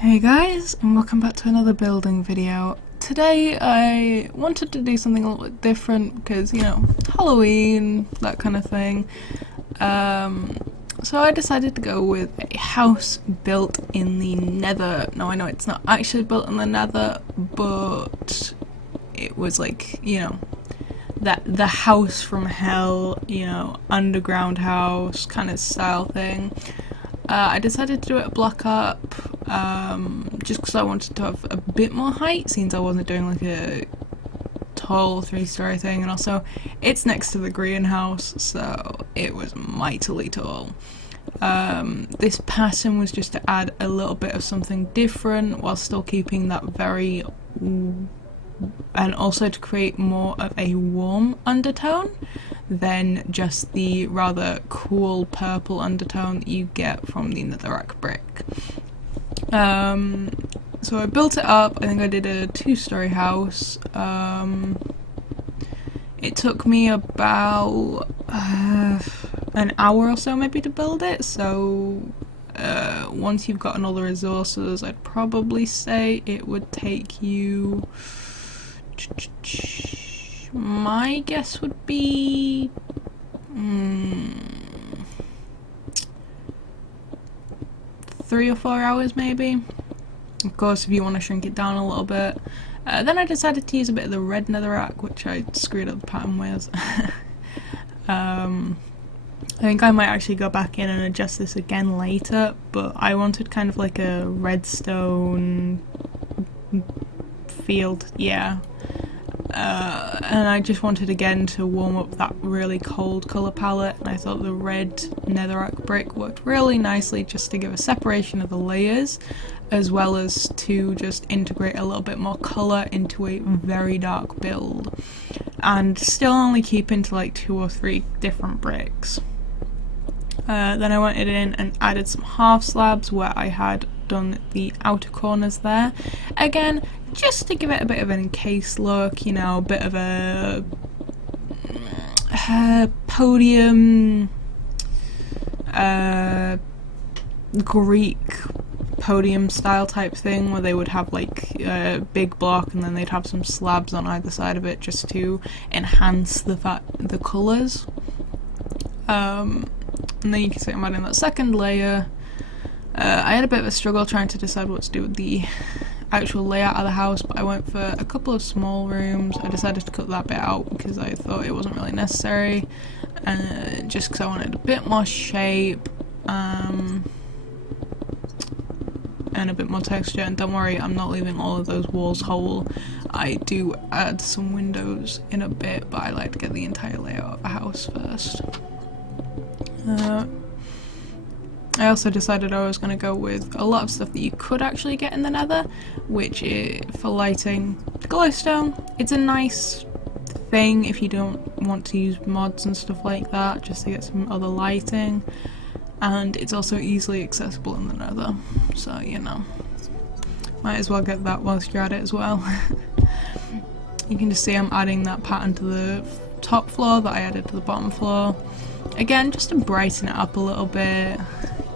Hey guys, and welcome back to another building video. Today I wanted to do something a little bit different because, you know, Halloween, that kind of thing. So I decided to go with a house built in the nether. Now I know it's not actually built in the nether, but it was like, you know, that the house from hell, you know, underground house kind of style thing. I decided to do it a block up, just because I wanted to have a bit more height, since I wasn't doing like a tall 3-story thing, and also it's next to the greenhouse, so it was mightily tall. This pattern was just to add a little bit of something different while still keeping that very, and also to create more of a warm undertone than just the rather cool purple undertone that you get from the netherrack brick. So I built it up. I think I did a 2-story house. It took me about an hour or so maybe to build it, so once you've gotten all the resources, I'd probably say it would take you, my guess would be 3 or 4 hours maybe. Of course, if you want to shrink it down a little bit. Then I decided to use a bit of the red netherrack, which I screwed up the pattern with. I think I might actually go back in and adjust this again later, but I wanted kind of like a redstone field, yeah. And I just wanted again to warm up that really cold colour palette, and I thought the red netherrack brick worked really nicely just to give a separation of the layers, as well as to just integrate a little bit more colour into a very dark build, and still only keep into like 2 or 3 different bricks. Then I went in and added some half slabs where I had done the outer corners there. Again, just to give it a bit of an encased look, you know, a bit of a podium, Greek podium style type thing, where they would have like a big block and then they'd have some slabs on either side of it just to enhance the colours. And then you can see I'm adding that second layer. I had a bit of a struggle trying to decide what to do with the actual layout of the house, but I went for a couple of small rooms. I decided to cut that bit out because I thought it wasn't really necessary, just because I wanted a bit more shape and a bit more texture. And don't worry, I'm not leaving all of those walls whole. I do add some windows in a bit, but I like to get the entire layout of a house first. I also decided I was going to go with a lot of stuff that you could actually get in the nether, which is, for lighting, glowstone. It's a nice thing if you don't want to use mods and stuff like that, just to get some other lighting, and it's also easily accessible in the nether, so you know, might as well get that whilst you're at it as well. You can just see I'm adding that pattern to the top floor that I added to the bottom floor. Again, just to brighten it up a little bit,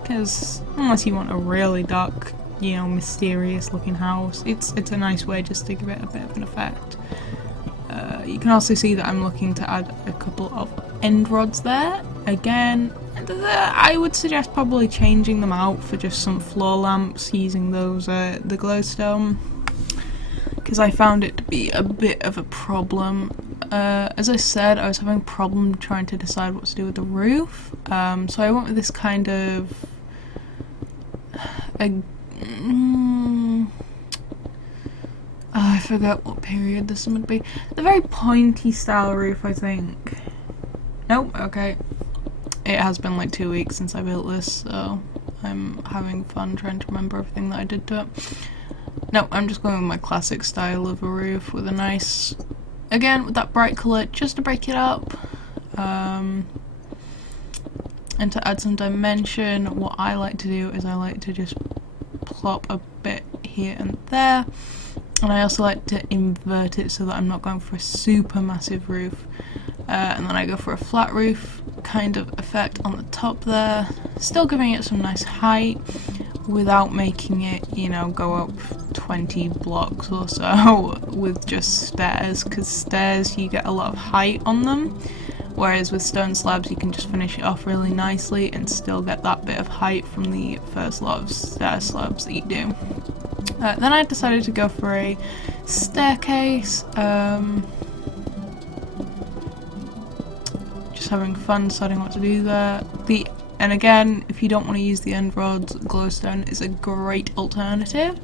because unless you want a really dark, you know, mysterious looking house, it's a nice way just to give it a bit of an effect. You can also see that I'm looking to add a couple of end rods there. Again, I would suggest probably changing them out for just some floor lamps, using those, the glowstone, because I found it to be a bit of a problem. As I said, I was having a problem trying to decide what to do with the roof, so I went with this kind of I forgot what period this would be. The very pointy style roof, I think. Nope, okay. It has been like 2 weeks since I built this, so I'm having fun trying to remember everything that I did to it. No, I'm just going with my classic style of a roof with a nice, again, with that bright colour, just to break it up. And to add some dimension, what I like to do is I like to just plop a bit here and there. And I also like to invert it so that I'm not going for a super massive roof. And then I go for a flat roof kind of effect on the top there, still giving it some nice height, without making it, you know, go up 20 blocks or so with just stairs, because stairs you get a lot of height on them, whereas with stone slabs you can just finish it off really nicely and still get that bit of height from the first lot of stair slabs that you do. Then I decided to go for a staircase, just having fun deciding what to do there. And again, if you don't want to use the end rods, glowstone is a great alternative.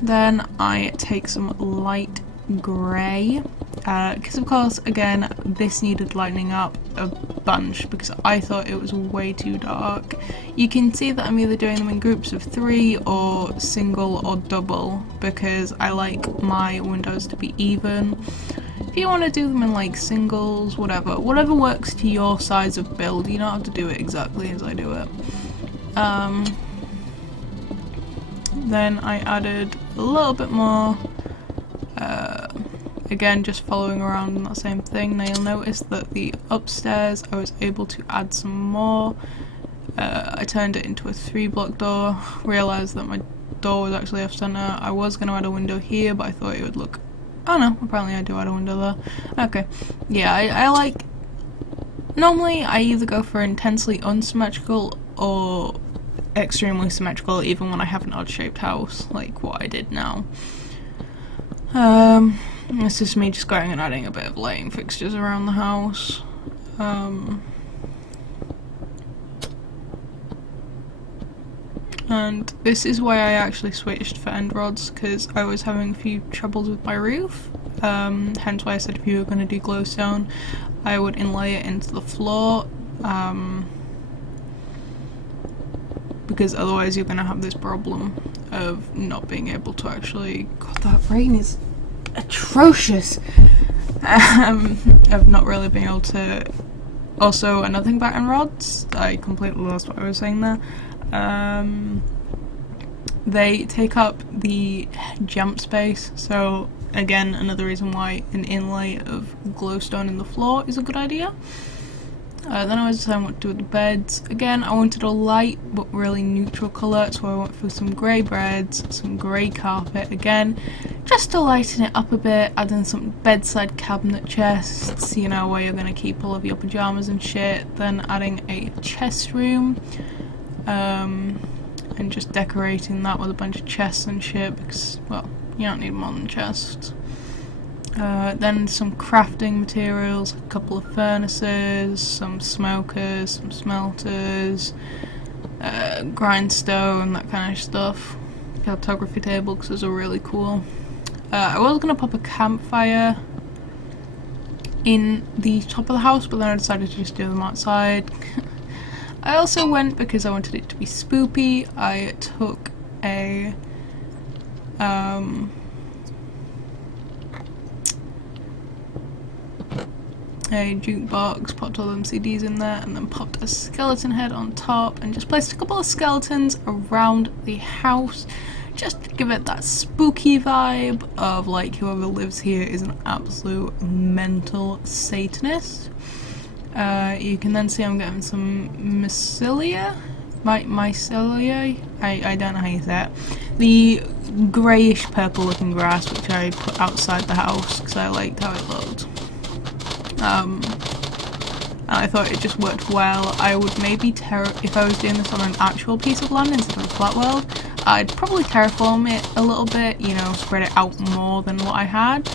Then I take some light grey, because of course, again, this needed lightening up a bunch because I thought it was way too dark. You can see that I'm either doing them in groups of 3 or single or double because I like my windows to be even. If you want to do them in like singles, whatever works to your size of build, you don't have to do it exactly as I do it. Then I added a little bit more, again just following around on that same thing. Now you'll notice that the upstairs I was able to add some more. I turned it into a 3-block door, realised that my door was actually off centre. I was going to add a window here, but I thought it would look... oh no, apparently I do add a window there. Okay, yeah, I like... normally I either go for intensely unsymmetrical or extremely symmetrical even when I have an odd-shaped house, like what I did now. This is me just going and adding a bit of lighting fixtures around the house. And this is why I actually switched for end rods, because I was having a few troubles with my roof, hence why I said if you were going to do glowstone I would inlay it into the floor, because otherwise you're going to have this problem of not being able to actually... God, that rain is atrocious! Of not really being able to... Also, another thing about end rods, I completely lost what I was saying there. They take up the jump space, so again, another reason why an inlay of glowstone in the floor is a good idea. Then I was deciding what to do with the beds. Again, I wanted a light but really neutral colour, so I went for some grey beds, some grey carpet again, just to lighten it up a bit, adding some bedside cabinet chests, you know, where you're going to keep all of your pyjamas and shit, then adding a chest room, and just decorating that with a bunch of chests and shit, because, well, you don't need more than chests. Then some crafting materials, a couple of furnaces, some smokers, some smelters, grindstone, that kind of stuff. Cartography table, because those are really cool. I was going to pop a campfire in the top of the house, but then I decided to just do them outside. I also went, because I wanted it to be spoopy, I took a jukebox, popped all them CDs in there, and then popped a skeleton head on top, and just placed a couple of skeletons around the house, just to give it that spooky vibe of like whoever lives here is an absolute mental Satanist. You can then see I'm getting some mycelia? Mycelia? I don't know how you say it. The greyish purple looking grass which I put outside the house because I liked how it looked. And I thought it just worked well. I would maybe if I was doing this on an actual piece of land instead of a flat world, I'd probably terraform it a little bit, you know, spread it out more than what I had.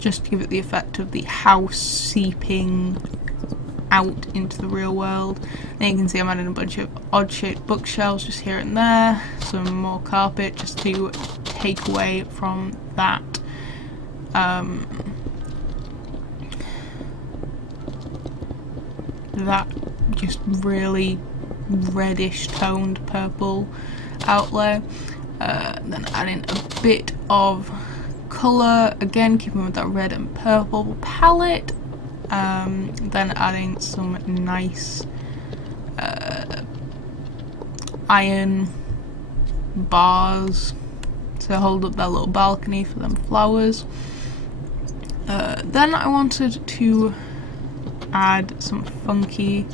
Just to give it the effect of the house seeping out into the real world. Then you can see I'm adding a bunch of odd shaped bookshelves just here and there, some more carpet just to take away from that that just really reddish toned purple outlay. Then adding a bit of colour, again keeping with that red and purple palette, then adding some nice iron bars to hold up that little balcony for them flowers. Then I wanted to add some funky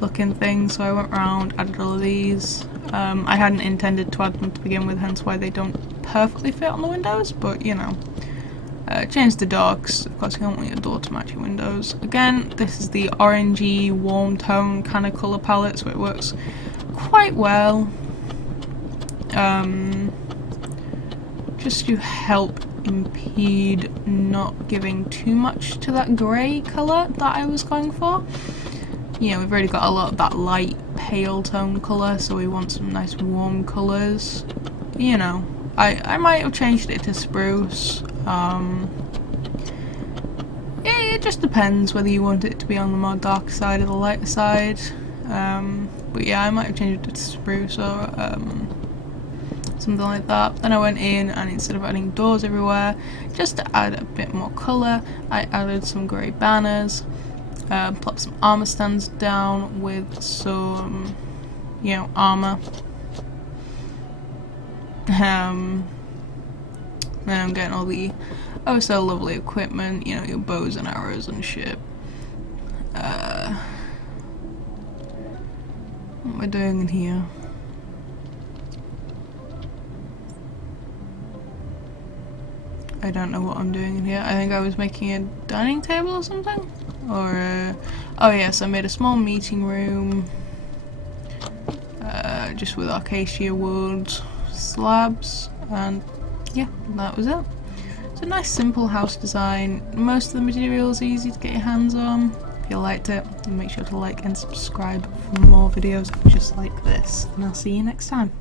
looking thing, so I went around, added all of these. I hadn't intended to add them to begin with, hence why they don't perfectly fit on the windows, but you know. Change the door, because of course you don't want your door to match your windows. Again, this is the orangey warm tone kind of colour palette, so it works quite well. Just to help impede not giving too much to that grey colour that I was going for. You know, we've already got a lot of that light pale tone colour, so we want some nice warm colours. You know, I might have changed it to spruce. It just depends whether you want it to be on the more dark side or the lighter side. But yeah, I might have changed it to spruce or something like that. Then I went in and instead of adding doors everywhere, just to add a bit more colour, I added some grey banners, plopped some armour stands down with some, you know, armour. Then I'm getting all the oh so lovely equipment, you know, your bows and arrows and shit. What am I doing in here? I don't know what I'm doing in here. I think I was making a dining table or something? Or, oh yes, I made a small meeting room. Just with acacia wood, slabs, and yeah, that was it. It's a nice simple house design. Most of the materials are easy to get your hands on. If you liked it, make sure to like and subscribe for more videos just like this. And I'll see you next time.